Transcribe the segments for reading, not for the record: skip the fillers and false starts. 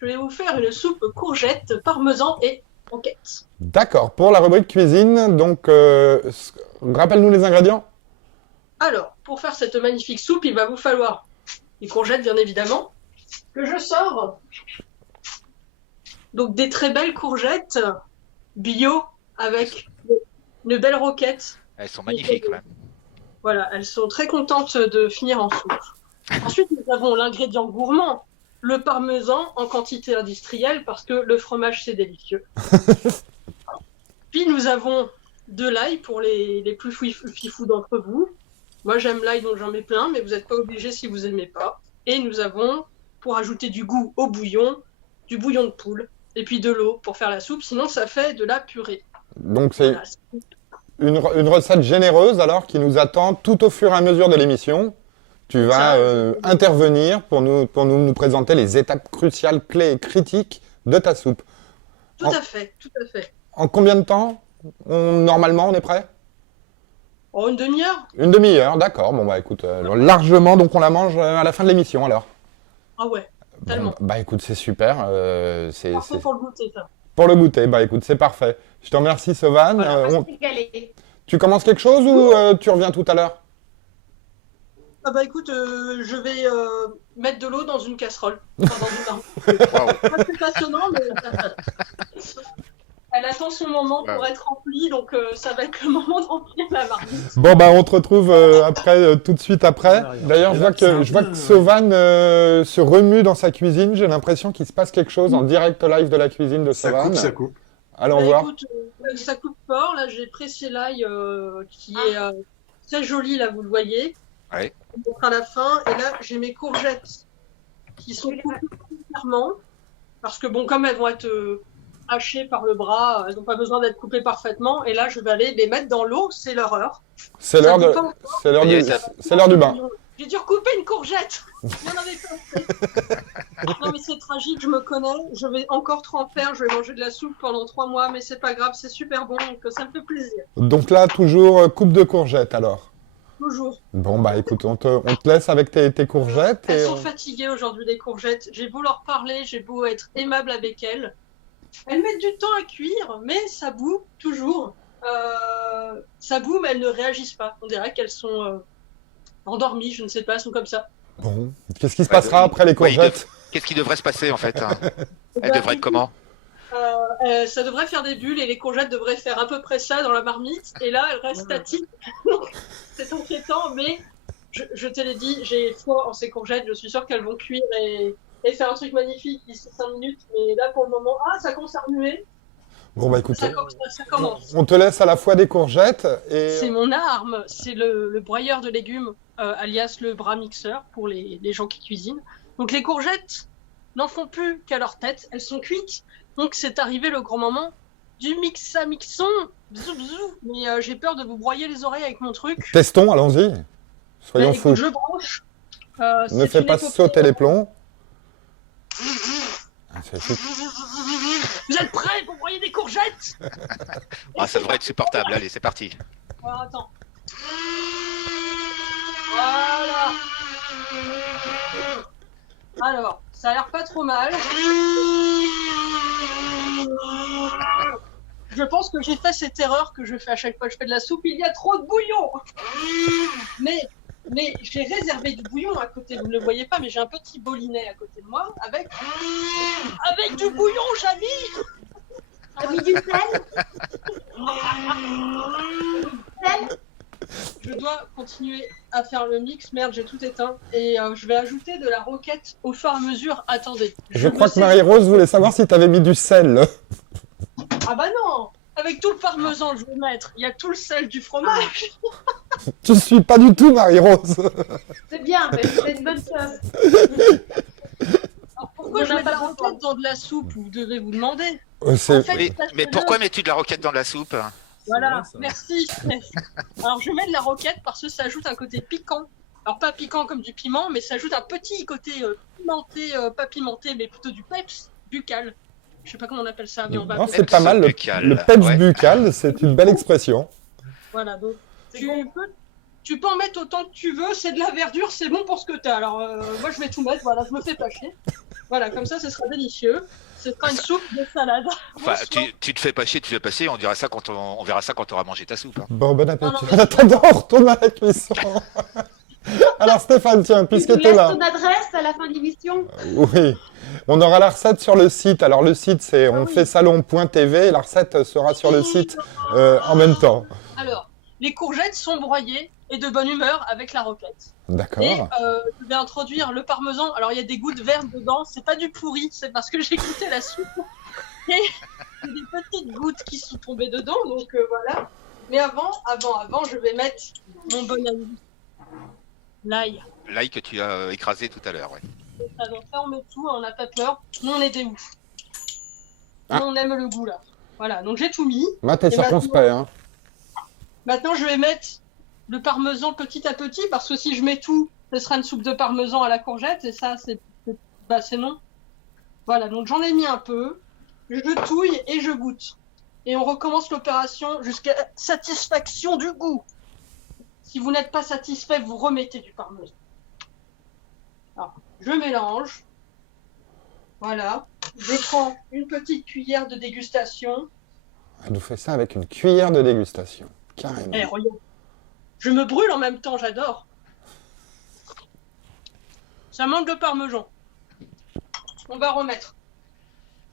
Je vais vous faire une soupe courgette, parmesan et roquette. D'accord, pour la rubrique cuisine, donc rappelle-nous les ingrédients. Alors, pour faire cette magnifique soupe, il va vous falloir des courgettes, bien évidemment, que je sors. Donc des très belles courgettes bio avec une belle roquette. Elles sont magnifiques, même. Voilà, elles sont très contentes de finir en soupe. Ensuite, nous avons l'ingrédient gourmand, le parmesan en quantité industrielle parce que le fromage, c'est délicieux. Puis nous avons de l'ail pour les plus fifous d'entre vous. Moi, j'aime l'ail, donc j'en mets plein, mais vous n'êtes pas obligé si vous n'aimez pas. Et nous avons, pour ajouter du goût au bouillon, du bouillon de poule et puis de l'eau pour faire la soupe. Sinon, ça fait de la purée. Donc c'est Voilà. une recette généreuse alors qui nous attend tout au fur et à mesure de l'émission. Tu vas intervenir pour nous présenter les étapes cruciales, clés et critiques de ta soupe. Tout à fait, tout à fait. En combien de temps normalement on est prêt? En une demi-heure? Une demi-heure, d'accord. Bon bah écoute, largement, donc on la mange à la fin de l'émission alors. Ah ouais, tellement. Bon, bah écoute, c'est super. Parfait pour le goûter, ça. Pour le goûter, bah écoute, c'est parfait. Je te remercie, Sauvan. Voilà, Tu commences quelque chose ou tu reviens tout à l'heure? Ah bah écoute, je vais mettre de l'eau dans une casserole. Enfin, dans une Waouh. C'est passionnant, mais elle attend son moment pour être remplie, donc ça va être le moment de remplir la marmite. Bon bah on te retrouve après, tout de suite après. D'ailleurs, je vois que Sauvan se remue dans sa cuisine. J'ai l'impression qu'il se passe quelque chose en direct live de la cuisine de Sauvan. Ça coupe. Allons Bah, voir. écoute, ça coupe fort. Là, j'ai pressé l'ail qui est très joli, là, vous le voyez. Ouais. On montre à la fin. Et là, j'ai mes courgettes qui sont coupées clairement. Parce que, bon, comme elles vont être hachées par le bras, elles n'ont pas besoin d'être coupées parfaitement. Et là, je vais aller les mettre dans l'eau. C'est leur heure. C'est l'heure Ça dépend. c'est l'heure du bain. J'ai dû recouper une courgette. Il y en avait pas. Non, mais c'est tragique, je me connais. Je vais encore trop en faire. Je vais manger de la soupe pendant 3 mois, mais c'est pas grave, c'est super bon, donc ça me fait plaisir. Donc là, toujours coupe de courgettes alors. Toujours. Bon bah écoute, on te laisse avec tes courgettes. Elles Et sont fatiguées aujourd'hui, les courgettes. J'ai beau leur parler, j'ai beau être aimable avec elles. Elles mettent du temps à cuire, mais ça bout toujours. Ça bout, mais elles ne réagissent pas. On dirait qu'elles sont endormies, je ne sais pas, elles sont comme ça. Bon, qu'est-ce qui se passera après les courgettes? Qu'est-ce qui devrait se passer, en fait, hein? Eh Elle ben, devrait être comment? ça devrait faire des bulles et les courgettes devraient faire à peu près ça dans la marmite. Et là, elles restent statiques. C'est inquiétant, mais je te l'ai dit, j'ai foi en ces courgettes. Je suis sûre qu'elles vont cuire et faire un truc magnifique d'ici 5 minutes. Mais là, pour le moment, ça commence à remuer. Bon bah écoute, Ça commence. on te laisse à la fois des courgettes et... C'est mon arme, c'est le broyeur de légumes, alias le bras mixeur pour les gens qui cuisinent. Donc les courgettes n'en font plus qu'à leur tête, elles sont cuites. Donc c'est arrivé le grand moment du mixon. Bzou bzou. Mais j'ai peur de vous broyer les oreilles avec mon truc. Testons, allons-y. Soyons Écoute, fous. je branche. Ne fais pas sauter les plombs. C'est chic. Vous êtes prêts pour broyer des courgettes? Ça devrait être supportable. Allez, c'est parti. Alors, attends. Voilà. Alors, ça a l'air pas trop mal. Je pense que j'ai fait cette erreur que je fais à chaque fois que je fais de la soupe. Il y a trop de bouillon. Mais j'ai réservé du bouillon à côté. Vous ne le voyez pas, mais j'ai un petit bolinet à côté de moi avec du bouillon, Jamy. T'as mis du sel? Je dois continuer à faire le mix. Merde, j'ai tout éteint. Et je vais ajouter de la roquette au fur et à mesure. Attendez. Je crois que Marie-Rose voulait savoir si tu avais mis du sel. Ah bah non. Avec tout le parmesan que je vais mettre, il y a tout le sel du fromage. Tu suis pas du tout Marie-Rose. C'est bien, mais c'est une bonne chose. Alors pourquoi je mets de la roquette dans de la soupe? Vous devez vous demander. C'est- En fait, Oui, parce mais que pourquoi mets-tu de la roquette dans la soupe? Voilà, C'est vrai, ça. merci. Alors je mets de la roquette parce que ça ajoute un côté piquant. Alors pas piquant comme du piment, mais ça ajoute un petit côté pimenté, pas pimenté, mais plutôt du peps buccal. Je sais pas comment on appelle ça, mais on va. Non, c'est pas mal. buccal. Le peps Ouais. buccal, c'est une belle expression. Voilà, donc Tu peux en mettre autant que tu veux, c'est de la verdure, c'est bon pour ce que t'as. Alors, moi, je vais tout mettre, voilà, je me fais pas chier. Voilà, comme ça sera délicieux. Ce sera une soupe de salade. Enfin, Bonsoir. tu te fais pas chier, on dira ça quand on verra ça quand tu auras mangé ta soupe. Hein. Bon appétit. Non, En attendant, on retourne à la cuisson. Alors Stéphane, tiens, Tu puisque nous tu es laisses là. ton adresse à la fin de l'émission? Oui. On aura la recette sur le site. Alors le site, c'est Ah oui. onfaitsalon.tv et la recette sera sur le site en même temps. Alors, les courgettes sont broyées et de bonne humeur avec la roquette. Et D'accord. je vais introduire le parmesan. Alors, il y a des gouttes vertes dedans. C'est pas du pourri, c'est parce que j'ai goûté la soupe. Et il y a des petites gouttes qui sont tombées dedans, donc voilà. Mais avant, je vais mettre mon bon ami, l'ail. L'ail que tu as écrasé tout à l'heure, ouais. C'est ça, donc là, on met tout, on n'a pas peur. Nous, on est des ouf. Ah. Nous, on aime le goût, là. Voilà, donc j'ai tout mis. Moi, t'es Et circonspect, hein. Maintenant, je vais mettre le parmesan petit à petit, parce que si je mets tout, ce sera une soupe de parmesan à la courgette, et ça, c'est non. Voilà, donc j'en ai mis un peu, je touille et je goûte. Et on recommence l'opération jusqu'à satisfaction du goût. Si vous n'êtes pas satisfait, vous remettez du parmesan. Alors, je mélange. Voilà. Je prends une petite cuillère de dégustation. Elle nous fait ça avec une cuillère de dégustation. Carrément. Eh, regarde. Je me brûle en même temps, j'adore. Ça manque de parmesan. On va remettre.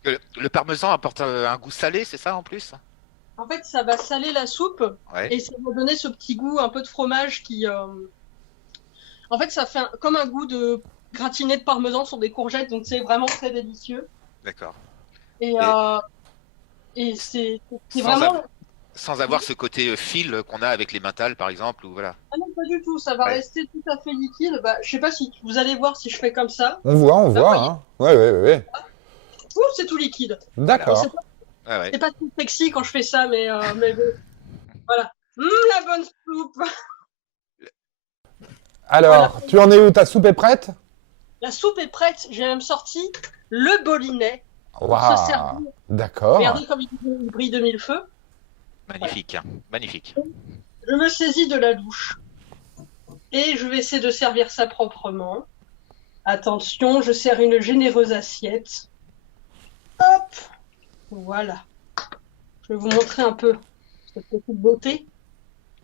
Le parmesan apporte un goût salé, c'est ça en plus? En fait, ça va saler la soupe Ouais. et ça va donner ce petit goût un peu de fromage qui... En fait, ça fait comme un goût de gratiné de parmesan sur des courgettes, donc c'est vraiment très délicieux. D'accord. Et c'est Sans, vraiment... sans avoir ce côté fil qu'on a avec les mentales, par exemple, ou voilà. Ah non, pas du tout, ça va Ouais. rester tout à fait liquide. Bah, je sais pas si vous allez voir si je fais comme ça. On voit, voyez. hein. Ouais. Ouh, c'est tout liquide. D'accord. C'est pas, Ah ouais. c'est pas tout sexy quand je fais ça, mais bon. Voilà. La bonne soupe. Alors, Voilà. tu en es où? Ta soupe est prête? La soupe est prête. J'ai même sorti le bolinet. Waouh. se servir. D'accord. Regardez comme il brille de mille feux. Magnifique, hein. Magnifique. Je me saisis de la douche. Et je vais essayer de servir ça proprement. Attention, je sers une généreuse assiette. Hop. Voilà. Je vais vous montrer un peu cette petite beauté.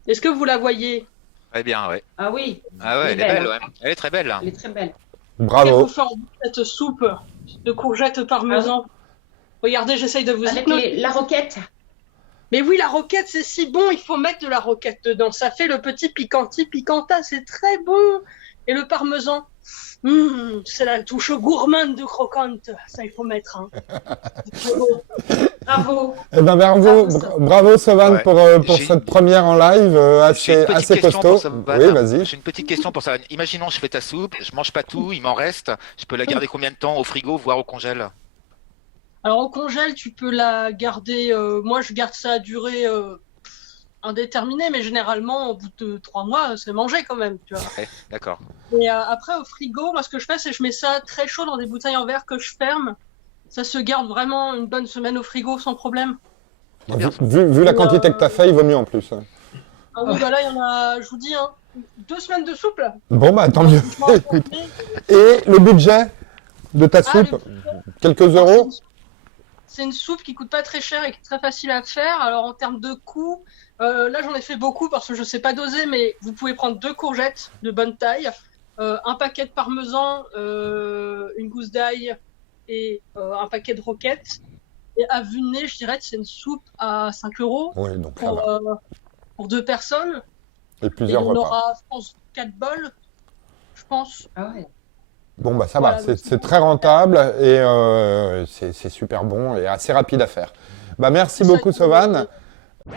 Est-ce que vous la voyez? Très bien, ouais. Ah oui, Ah ouais, elle est belle, ouais. Elle est très belle. elle est très belle. Quelle Bravo. vous fait envie, cette soupe de courgettes parmesan? Regardez, j'essaye de vous Avec hypnotiser. la roquette. Mais oui, la roquette, c'est si bon, il faut mettre de la roquette dedans. Ça fait le petit piquanti picanta, c'est très bon. Et le parmesan, c'est la touche gourmande de croquante. Ça, il faut mettre. Hein. C'est très bon. Bravo. Eh ben, bravo Sovan Ouais. pour J'ai- cette première en live J'ai une petite assez question costaud. pour Sovan. Oui, vas-y. J'ai une petite question pour ça. Imaginons, je fais ta soupe, je mange pas tout, il m'en reste. Je peux la garder combien de temps au frigo, voire au congèle? Alors, au congèle, tu peux la garder. Moi, je garde ça à durée indéterminée, mais généralement, au bout de 3 mois, c'est mangé quand même. Tu vois. Ouais, d'accord. Et après, au frigo, moi, ce que je fais, c'est que je mets ça très chaud dans des bouteilles en verre que je ferme. Ça se garde vraiment une bonne semaine au frigo sans problème. C'est bien. Vu la quantité que tu as fait, il vaut mieux en plus. Hein. Ah oui, bah là, il y en a, je vous dis, hein, 2 semaines de soupe là. Bon, bah tant mieux. Écoute. Et le budget de ta soupe? Quelques euros? C'est une soupe qui coûte pas très cher et qui est très facile à faire. Alors en termes de coût, là j'en ai fait beaucoup parce que je sais pas doser, mais vous pouvez prendre 2 courgettes de bonne taille, un paquet de parmesan, une gousse d'ail et un paquet de roquettes. Et à vue de nez, je dirais que c'est une soupe à 5 € Oui, donc ça va. pour 2 personnes. Et Et plusieurs on repas. aura, je pense, 4 bols. Je pense. Ah ouais. Bon, bah ça Voilà, va, donc c'est très rentable et c'est super bon et assez rapide à faire. Bah merci C'est ça beaucoup qui est Sovan. bon.